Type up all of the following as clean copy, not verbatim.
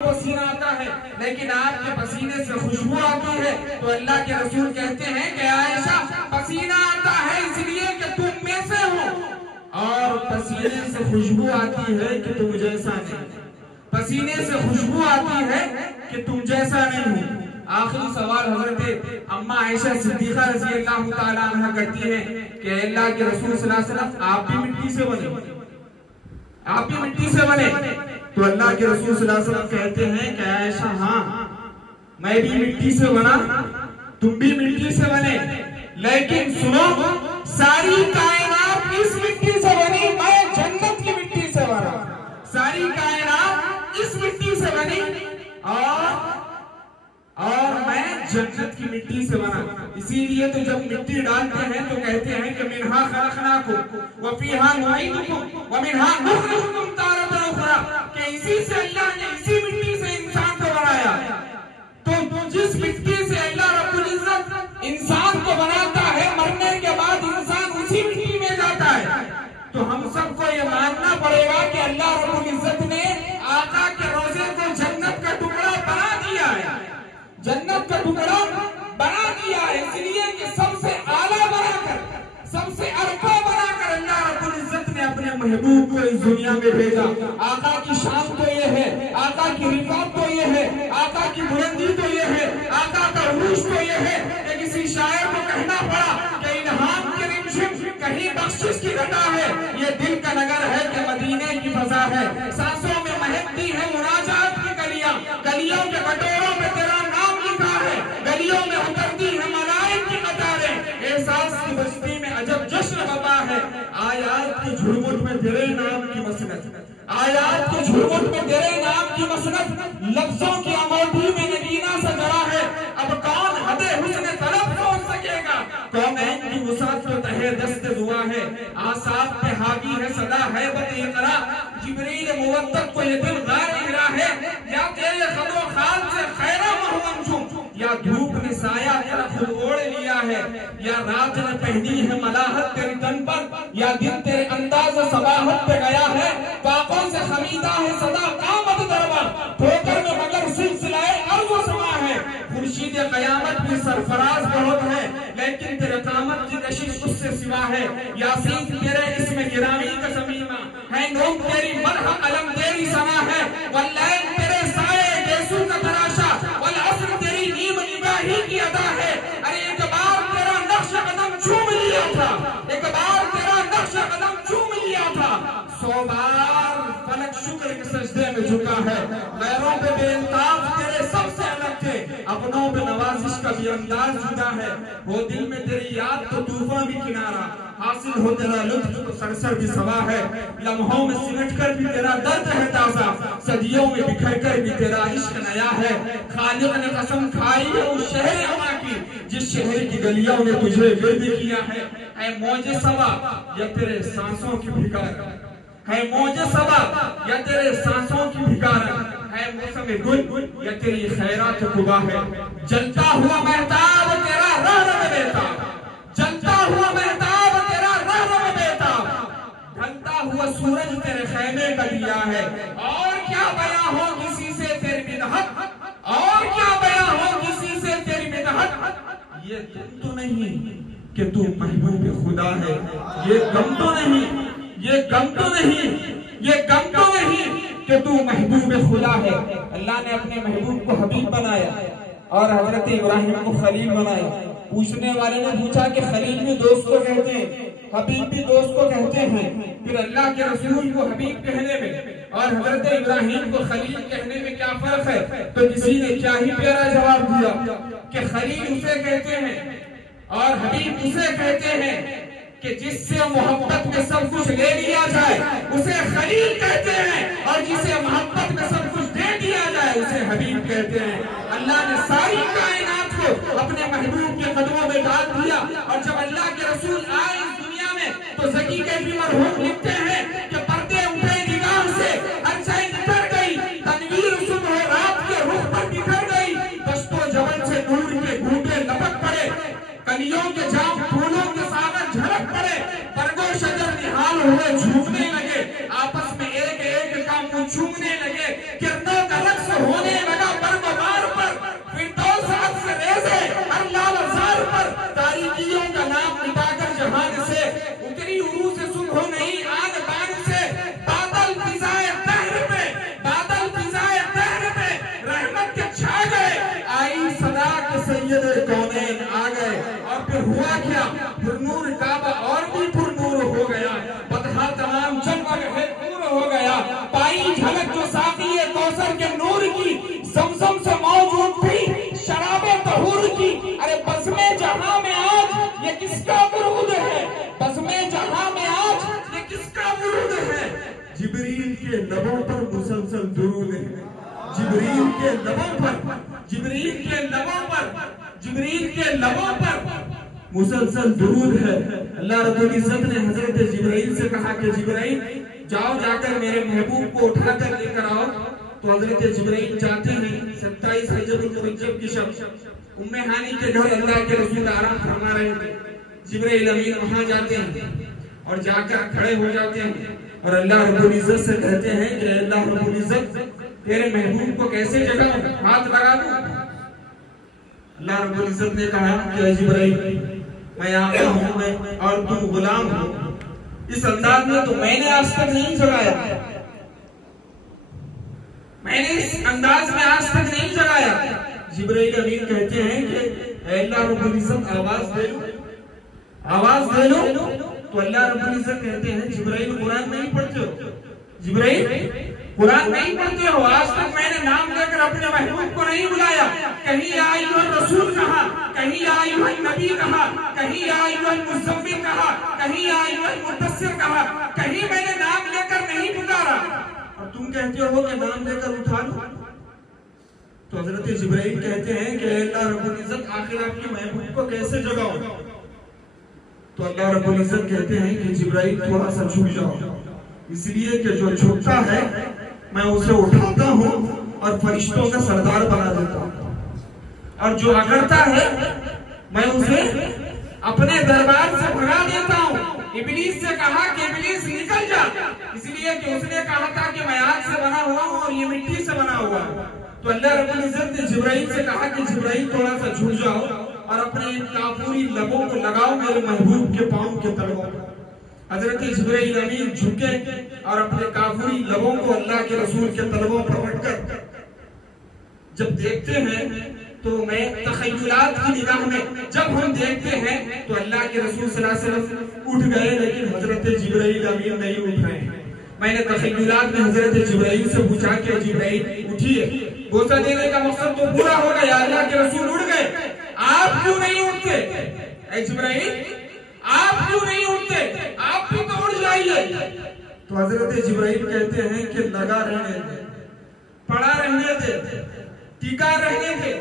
पसीना आता है, लेकिन आपके पसीने से खुशबू आती है। तो अल्लाह के रसूल कहते हैं कि आयशा, पसीना आता है इसलिए कि तुम में से हो, और पसीने से खुशबू आती है कि तुम जैसा नहीं, पसीने से खुशबू आती है कि तुम जैसा नहीं हो। आखिरी सवाल हजरत अम्मा आयशा सिद्दीका रज़ी अल्लाह ताला अन्हा करती है कि अल्लाह के रसूल सल्लल्लाहु अलैहि वसल्लम, आप भी मिट्टी से बने, आप भी मिट्टी से बने। तो अल्लाह के रसूल सल्लल्लाहु अलैहि वसल्लम कहते हैं कि आयशा, हाँ मैं भी मिट्टी से बना, तुम भी मिट्टी से बने, लेकिन सुनो, सारी कायनात इस मिट्टी से बनी, मैं जन्नत की मिट्टी से बना। सारी कायनात इस मिट्टी से बनी और मैं जन्नत की मिट्टी से बना। इसीलिए तो जब मिट्टी डालते हैं तो कहते हैं कि मिन्हा खलक़नाकुम व फीहा नुईदुकुम व मिन्हा नुखरिजुकुम तारतन उखरा, कि इसी से अल्लाह ने, इसी मिट्टी से इंसान को बनाया। तो जिस मिट्टी से अल्लाह रब्बुल इज्जत इंसान को बनाता है, मरने के बाद इंसान उसी मिट्टी में जाता है। तो हम सबको ये मानना पड़ेगा कि अल्लाह रब्बुल इज्जत ने आका के रोजे को जन्नत का टुकड़ा बना दिया है, जन्नत का टुकड़ा बना दिया है, इसलिए कि सबसे आला बनाकर, सबसे अर्का बनाकर अल्लाह रब्बुल इज्जत ने अपने महबूब को इस दुनिया में भेजा। आका की शान तो ये है, आका की रिफात तो ये है, आका की बुलंदी तो ये है, आका का उरूज तो ये है कि किसी शायर को कहना पड़ा कि इल्हाम की रिमझिम कहीं बख्शिश की घटा है, ये दिल का नगर है कि मदीने की फजा है, सांसों में महकती है मुनाजात की गलियां, गलियों के कटोरों में तेरा नाम लिखा है, गलियों में उतरती है मलाइक की कतारें, एहसास की बस्ती में अजब जश्न बपा है, आयात की झुरमुट में तेरे नाम की मसनत, आयात की झुरमुट में तेरे नाम की मसनत, लफ्जों की अमोदी में नगीना सजरा है। अब कौन हदे हुस्न तलब सोच सकेगा, कौनैन की वुसात तो तहे दस्त दुआ है, आसाब पे हावी है सदा हैबत इकरा, जिब्रील मुवद्दत को ये दिल गार गिरा है, या तेरे खबरो खाल से खैरा महमंजुम, या धूप ने साया तेरा खुद ओढ़ लिया है, या रात ने पहनी है मलाहत तेरे तन पर, या दिन तेरे अंदाज सबाहत पे गया है, पापों से खमीदा है सदा कामत दरबा, ठोकर में मगर सिलसिलाए अर्ज़ समा है, खुर्शीद क़यामत भी सरफराज बहुत है, लेकिन तेरे कामत की कशिश उससे सिवा है, यासीन तेरे इसमें गिरामी का समीमा है, नूम तेरी मरह अलम तेरी सना है, वल्लैल तेरे साए गेसू का तराशा, वल अस्र तेरी नीम निगाही की अदा है। अरे एक बार तेरा नक्श कदम चूम लिया था, एक बार तेरा नक्श कदम चूम लिया था, 100 बार फलक शुक्र के सजदे में झुका है, गैरों पे बेइंसाफ तेरे सबसे अलग थे, अपनों पे नवाजिश का भी अंदाज जुदा है, हो दिल में तेरी याद तो तूफान भी किनारा, हासिल हो तेरा लुत्फ तो सरसर भी सवा है, लम्हों में सिमट कर भी तेरा दर्द है ताजा, सदियों में बिखर कर भी तेरा इश्क नया है, खालिक ने कसम खाई है उस शहर अमा की, जिस शहर की गलियों ने तुझे गिर्द किया है मौजे सबा या तेरे सांसों की भिकार, है मौजे सबा या तेरे सांसों की भिकार, है मौसम गुल या तेरी खैरात कुबा है, जलता हुआ महताब तेरा रहम बेताब, जलता हुआ महताब तेरा रहम बेताब, ढलता हुआ सूरज तेरे खैमे का दिया है, और क्या बयां हो किसी से तेरी बिदहत, और क्या बयां हो किसी से तेरी बिदहत, ये गम तो नहीं कि तू महबूब खुदा है, ये गम तो नहीं, ये गम तो नहीं, ये गम तो नहीं कि तू महबूब खुदा है। अल्लाह ने अपने महबूब को हबीब बनाया और हजरत इब्राहिम को खलील बनाया। पूछने वाले ने पूछा कि खलील भी दोस्त को कहते हैं, हबीब भी दोस्त को कहते हैं, फिर अल्लाह के रसूल को हबीब कहने में और हजरत इब्राहिम को खलील कहने में क्या फर्क है? तो किसी ने क्या ही प्यारा जवाब दिया कि खलील उसे कहते हैं और हबीब उसे कहते हैं कि जिससे मोहब्बत में सब कुछ ले लिया जाए उसे खलील कहते हैं, और जिसे मोहब्बत में सब कुछ दे दिया जाए उसे हबीब कहते हैं। अल्लाह ने सारी कायनात को अपने महबूब के कदमों में डाल दिया, और जब अल्लाह के रसूल आए इस दुनिया में तो ज़की कैफी मरहूम लिखते हैं कि पर्दे उठे निगाह से, अच्छाई नितर गई, तनवीर सुबह रात के रुख पर बिखर गई, दस्तो जबल से नूर के घूंटे लपक पड़े, कलियों के जाम फूलों के सागर झलक पड़े, बरगो शजर निहाल हुए झूमने लगे, आपस में एक एक का मुंह चूमने लगे, किरणों का रक्स हो के लबों पर मुसलसल दुरूद है, जिब्रील के लबों पर, जिब्रील के लबों पर, जिब्रील के लबों पर मुसलसल दुरूद है। अल्लाह रब्बुल इज्जत ने हजरत जिब्राइल से कहा कि जिब्राइल जाओ, जाकर मेरे महबूब को उठाकर लेकर आओ। तो हजरत जिब्राइल जाते हैं 27 रजब की शब, उम्मे हानी के घर अल्लाह के रसूल आराम फरमा रहे थे। जिब्राइल अमीन वहां जाते हैं और जाकर खड़े हो जाते हैं और अल्लाह रब्बुल इज्जत से कहते हैं कि अल्लाह रब्बुल इज्जत तेरे महबूब को कैसे जगाऊं, हाथ लगा दूं। अल्लाह रब्बुल इज्जत ने कहा कि जिब्राइल मैं आका हूं, मैं और तुम गुलाम हो। इस अंदाज में तो मैंने आज तक नहीं जगाया, मैंने इस अंदाज में आज तक नहीं जगाया। जिब्राइल अमीन कहते हैं कि अल्लाह रब्बुल इज्जत आवाज दे लो, आवाज दे लो। तो अल्लाह रब्बुल इज्जत कहते हैं जिब्राइल कुरान नहीं पढ़ते हो, जिब्राइल कुरान नहीं पढ़ते हो। आज तक मैंने नाम लेकर अपने महबूब को नहीं बुलाया। कहीं या अय्युहर रसूल कहा, कहीं या अय्युहन नबी कहा, कहीं या अय्युहल मुज़म्मिल कहा, कहीं या अय्युहल मुद्दस्सिर कहा, कहीं मैंने नाम लेकर नहीं पुकारा और तुम कहते हो कि नाम लेकर उठा लो। तो हजरत जिब्राइल कहते हैं कि अल्लाह रब्बुल इज्जत आखिर आपके महबूब को कैसे जगाऊं। तो अल्लाह रब्बुल इज्जत कहते हैं कि जिब्राइल थोड़ा सा झुक जाओ, इसलिए कि जो झुकता है मैं उसे उठाता हूँ और फरिश्तों का सरदार बना देता हूँ, और जो अगड़ता है मैं उसे अपने दरबार से भगा देता हूँ। इब्लीस से कहा कि इब्लीस निकल जा, इसलिए कि उसने कहा था कि मैं आग से बना हुआ हूँ और ये मिट्टी से बना हुआ है। तो अल्लाह रब्बुल इज्जत ने जिब्राइल से कहा कि जिब्राइल थोड़ा सा झुक जाओ और अपने इन काफूरी लबों को लगाओ मेरे महबूब के पांव के तलवों पर। हजरत जिब्राइल अमीन झुके और अपने काफूरी लबों को अल्लाह के रसूल के तलवों पर रखकर जब देखते हैं तो मैं तखय्युलात की निगाह में जब हम देखते हैं तो अल्लाह के रसूल सल्लल्लाहु अलैहि वसल्लम उठ गए, लेकिन हजरत जिब्राइल अमीन नहीं उठ रहे हैं। मैंने तखय्युलात में हजरत जिब्राइल से पूछा कि जिब्राइल उठिए, गोसा देने का मकसद तो पूरा हो गया, अल्लाह के रसूल उठ गए, आप क्यों नहीं उठते? ऐ जिब्राइल आप क्यों नहीं उठते? आप भी तो उठ जाइए। तो हजरत जिब्राइल कहते हैं कि लगा रहने दे, पड़ा रहने दे, टिका रहने दे।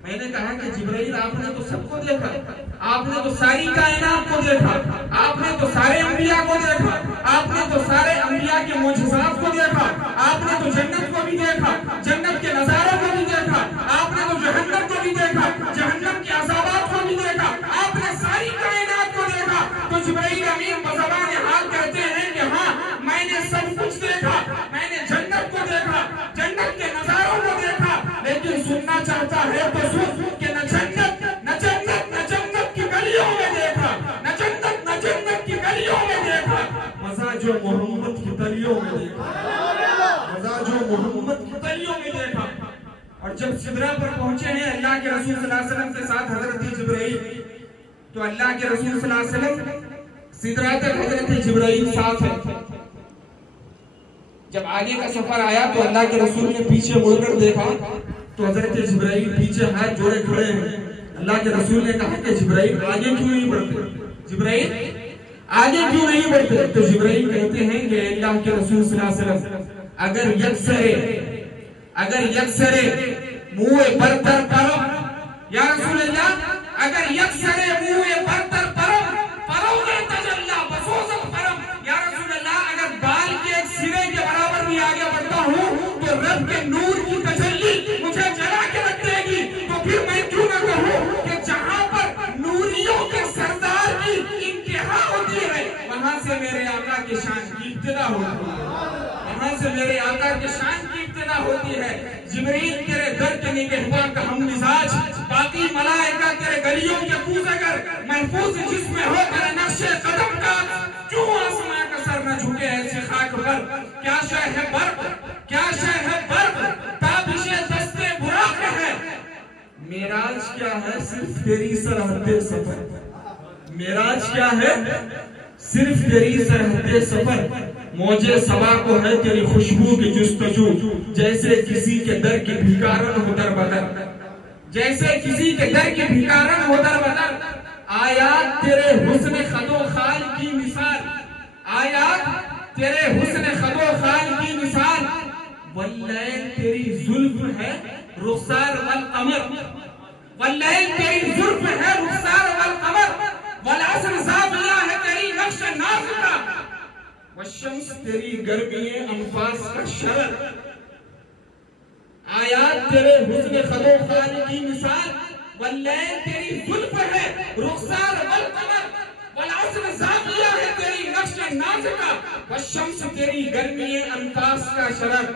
मैंने कहा कि जिब्राइल आपने तो सबको देखा, आपने तो सारी कायनात को देखा, आपने तो सारे अंबिया को देखा, आपने तो सारे अंबिया के मोजज़ात को देखा, आपने तो जन्नत को भी देखा, जन्नत के नजारों को भी देखा, आपने तो जहन्नम को भी देखा, जहन्नम के अज़ाबात को भी देखा, आपने सारी कायनात को देखा। तो जिब्राइल अमीन बज़बान हाल कहते हैं कि हाँ मैंने सब कुछ देखा, मैंने जन्नत को देखा, जन्नत के नजारों को देखा, लेकिन सुनना चाहता है तो सुन कि न जन्नत की गलियों में देखा, न जन्नत की गलियों में देखा, मजा जो मोहम्मद की तलियों में देखा, मजा जो मोहम्मद की तलियों में देखा। और जब सिदरा पर पहुंचे हैं अल्लाह के रसूल सल्लल्लाहु अलैहि वसल्लम के साथ हजरत जिब्राइल, तो अल्लाह के रसूल सल्लल्लाहु अलैहि वसल्लम सिदरा तक हजरत जिब्राइल साथ है। जब आगे का सफर आया तो अल्लाह के रसूल ने पीछे मुड़कर देखा तो हजरत जिब्राइल पीछे हाथ जोड़े खड़े हैं। अल्लाह के रसूल ने कहा कि जिब्राइल आगे क्यों नहीं बढ़ते, जिब्राइल आगे क्यों नहीं बढ़ते? तो जिब्राइल कहते हैं कि अल्लाह के रसूल सल्लल्लाहु अलैहि वसल्लम अगर यकसरे मुँह बरतर परम, या रसूल अल्लाह अगर यकसरे मुँह बरतर परम परोगे तजल्ला बसोजत परम, या रसूल अल्लाह अगर बाल के एक सिरे के बराबर भी आगे बढ़ता हूँ तो रब के नूर की तजल्ली मुझे जला के रख देगी। तो फिर मैं क्यों न कहूँ कि जहाँ पर नूरियों के सरदार की इंतहा होती है वहां से मेरे आका की शान की इब्तिदा होती है, वहां से मेरे आका की शान की इब्तिदा होती है। जिब्रील तेरे दर के निगहबान का हम मिजाज, बाकी मलाइका तेरे गलियों के कूदकर महफूज जिस्म हो तेरे नक्शे कदम का, क्यों आसमां का सर न झुके ऐसे खाक पर। क्या शय है बर्फ, क्या शय है बर्फ, ताबिशे दस्ते बुराक है। मेराज क्या है सिर्फ तेरी सरहदे सफर, मेराज क्या है सिर्फ तेरी सरहदे सफर। मौजे सवा को है तेरी खुशबू की जुस्तजू, जैसे किसी के दर की भिकारन हो दर बदर, जैसे किसी के दर की भिकारन हो दर बदर। आयात तेरे हुस्न खदो खाल की मिसाल, आयात तेरे हुस्न खदो खाल की मिसाल, वल्लैल तेरी जुल्फ है रुखसार वल कमर, वल्लैल तेरी जुल्फ है रुखसार वल कमर, वल अस्र ज़ाबिया है तेरी नक्श नाज़ का, वशम्स तेरी गर्मी अनफास का शरर। आयात तेरे हुस्न खदो खाल की मिसाल, वल्लैल तेरी जुल्फ है रुखसार वल कमर, वल अस्र ज़ाबिया है तेरी नक्श नाज़ का, वशम्स तेरी गर्मी अनफास का शरर।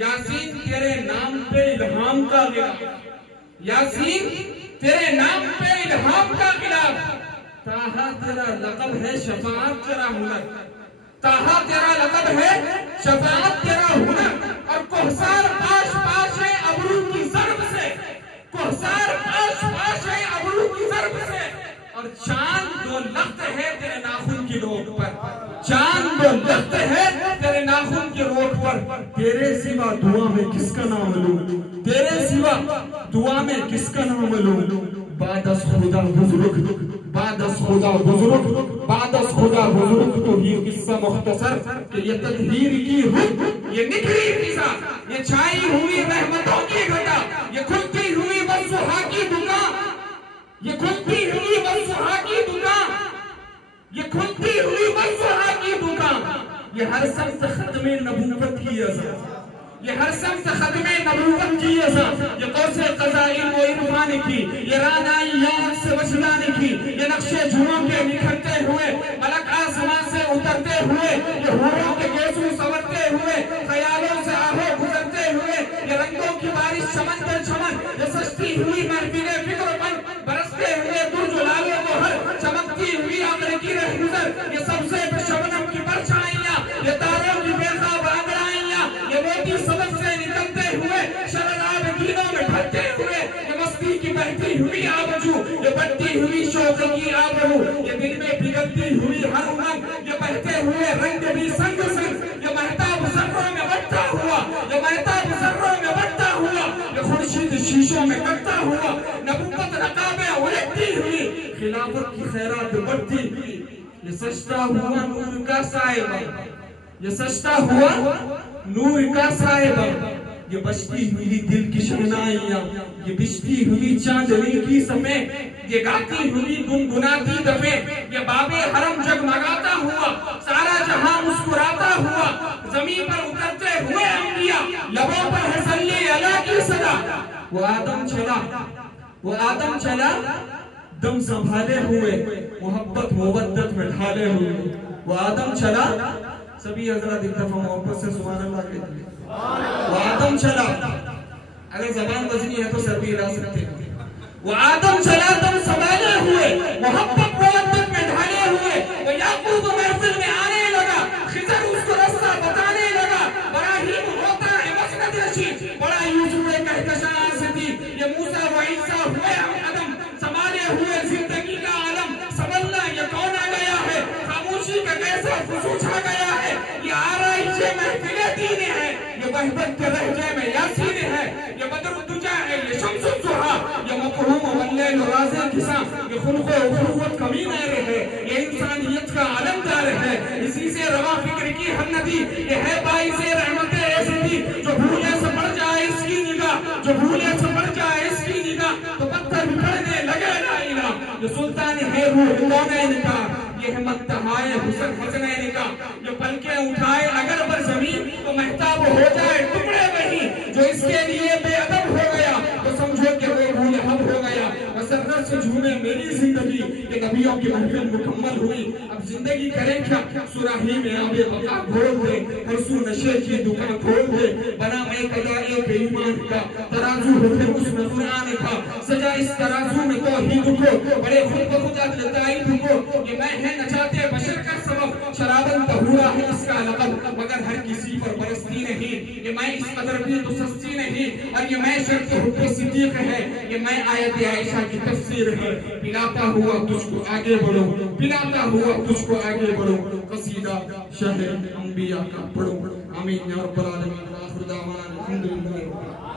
यासीन तेरे नाम पे इल्हाम का गिलाफ, यासीन तेरे नाम पे इल्हाम का गिलाफ, ताहा तेरा लक़ब है शफाअत तेरा हुनर, ताहा तेरा लक़ब है शफाअत तेरा हुनर। और कोहसार पाश पाश है अबरू की ज़र्ब से, कोहसार पाश पाश है अबरू की ज़र्ब से, और चांद दो लख्त है तेरे नाखून की नोक पर, चांद दो लख्त है तेरे नाखून की नोक पर। तेरे सिवा दुआ में किसका नाम लूं, तेरे सिवा दुआ में किसका नाम लूं। बादस खुदा बुजुर्ग, बादस खुदा बुजुर्ग, बादस खुदा बुजुर्ग तो ही किस्सा मुख्तसर कि ये तदहीर की रुख, ये निखरी फिजा, ये छाई हुई रहमतों की घटा, ये खुलती हुई वसुहा की दुकान, ये खुलती हुई वसुहा की दुकान, ये खुलती हुई वसुहा की दुकान। ये हर शख्स खत्मे नबूवत की अज़ा, ये हर शख्स खत्मे नबूवत की अज़ा, ये कौसे क़ज़ाइल व इरफान की, ये रानाई याद से वजदान की, ये नक्शे झूमों के निखरते हुए, मलक आसमान से उतरते हुए, ये हूरों के गेसू संवरते हुए, ख्यालों से आहो गुजरते हुए, ये रंगों की बारिश चमन दर चमन, ये सजती हुई महफिले फिक्र बरसते हुए दुर्जुलालो मोहर, चमकती हुई अम्र की रहनुज़र, ये सबसे शबनम की परछाइयाँ, ये तारों की बेख़ाब आंगड़ाइयाँ, ये मोती सबक से निकलते हुए शराब गीनों में ढलते हुए, ये मस्ती की बहती हुई आबजू, ये बढ़ती हुई शौक की आबरू, ये दिल में पिघलती हुई हर उमंग, ये बहते हुए रंग भी संग संग, ये महताब ज़र्रों में बढ़ता हुआ, ये महताब ज़र्रों में बढ़ता हुआ, ये खुर्शीद शीशों में कटता हुआ, नबूवत रकाबें उलटती हुई, खिलाफत की खैरात बढ़ती हुई, ये सजता हुआ नूर का साहिबा, ये सजता हुआ नूर का साहिबा, ये बजती हुई दिल की शहनाइयाँ, ये बिजती हुई चांदनी की समें, ये गाती हुई गुनगुनाती दफे, ये बाबे हरम जगमगाता हुआ, सारा जहां मुस्कुराता हुआ, जमीन पर उतरते हुए अंबिया, लबों पर है सल्ले अला की सदा। वो आदम चला, वो आदम चला दम संभाले हुए, मोहब्बत मोहब्बत में ढाले हुए, वो आदम चला। सभी हजरत एक दफा मोहब्बत से सुभान अल्लाह कहते हैं। वो आदम चला, अगर जबान बजनी है तो सर भी हिला सकते हैं। वो आदम चला दम संभाले हुए, मोहब्बत मोहब्बत में ढाले हुए, वो याकूब महफिल में आने लगा, खिज़र उसको रास्ता बताने लगा, इब्राहीम होता है मसनद रशीद, बड़ा यूसुफ कहकशां से थी, ये मूसा व ईसा हुए आदम, संभाले हुए जिंदगी का आलम, समझना ये कौन आ गया है, खामोशी का कैसा फुसूछा गया है, ये आराइशे महफिले दीन है, ये वहदत के लहजे में यासीन है, ये बदरुद्दुजा है, ये शम्सुद्दुहा, ये मक़हूम वल्लैल राज़िक़ किसा, ये खुल्क़ो उख़ुवत कमीना है, ये इंसानियत का अलमदार है। इसी से रवा फिक्र की हम नदी, ये है बाइसे रहमत ऐसी थी, जो भूले से बढ़ जाए इसकी निगाह, जो भूले से बढ़ जाए इसकी निगाह, तो पत्थर बिखरने लगे ला इलाह। ये सुल्तान है रूह कौनैन का, ये है मत्तहाए हुस्न हसनैन का, ये पलके उठाए अगर पर जमीन तो महताब हो जाए टुकड़े नहीं, जो इसके लिए बेअदब हो गया तो समझो कि वो भूल हब हो गया। मसरत से झूमे मेरी जिंदगी, ये नबियों की महफिल मुकम्मल हुई, अब जिंदगी करे क्या, सुराही में आबे बका घोल दे, हरसू नशे की दुकान खोल दे, बना मैं कदा एक ईमान का, तराजू हो फिर उसमें कुरान का, सजा इस तराजू में तौहीद को, बड़े खुद ब खुद अदलताइद को, ये मैं है नचाते बशर का सबब, शराबन तहुरा है इसका लक़ब, मगर हर किसी पर बरसती नहीं, ये मैं इस कदर भी तो सस्ती नहीं, और ये मैं शर्त हुक्म सिद्दीक़ है, ये मैं आयत आयशा की तफसीर है। पिलाता हुआ तुझको आगे बढ़ो, पिलाता हुआ तुझको आगे बढ़ो, कसीदा शहर अंबिया का पढ़ो। आमीन या रब्बल आलमीन। आखिर दावाना अल्हम्दुलिल्लाह।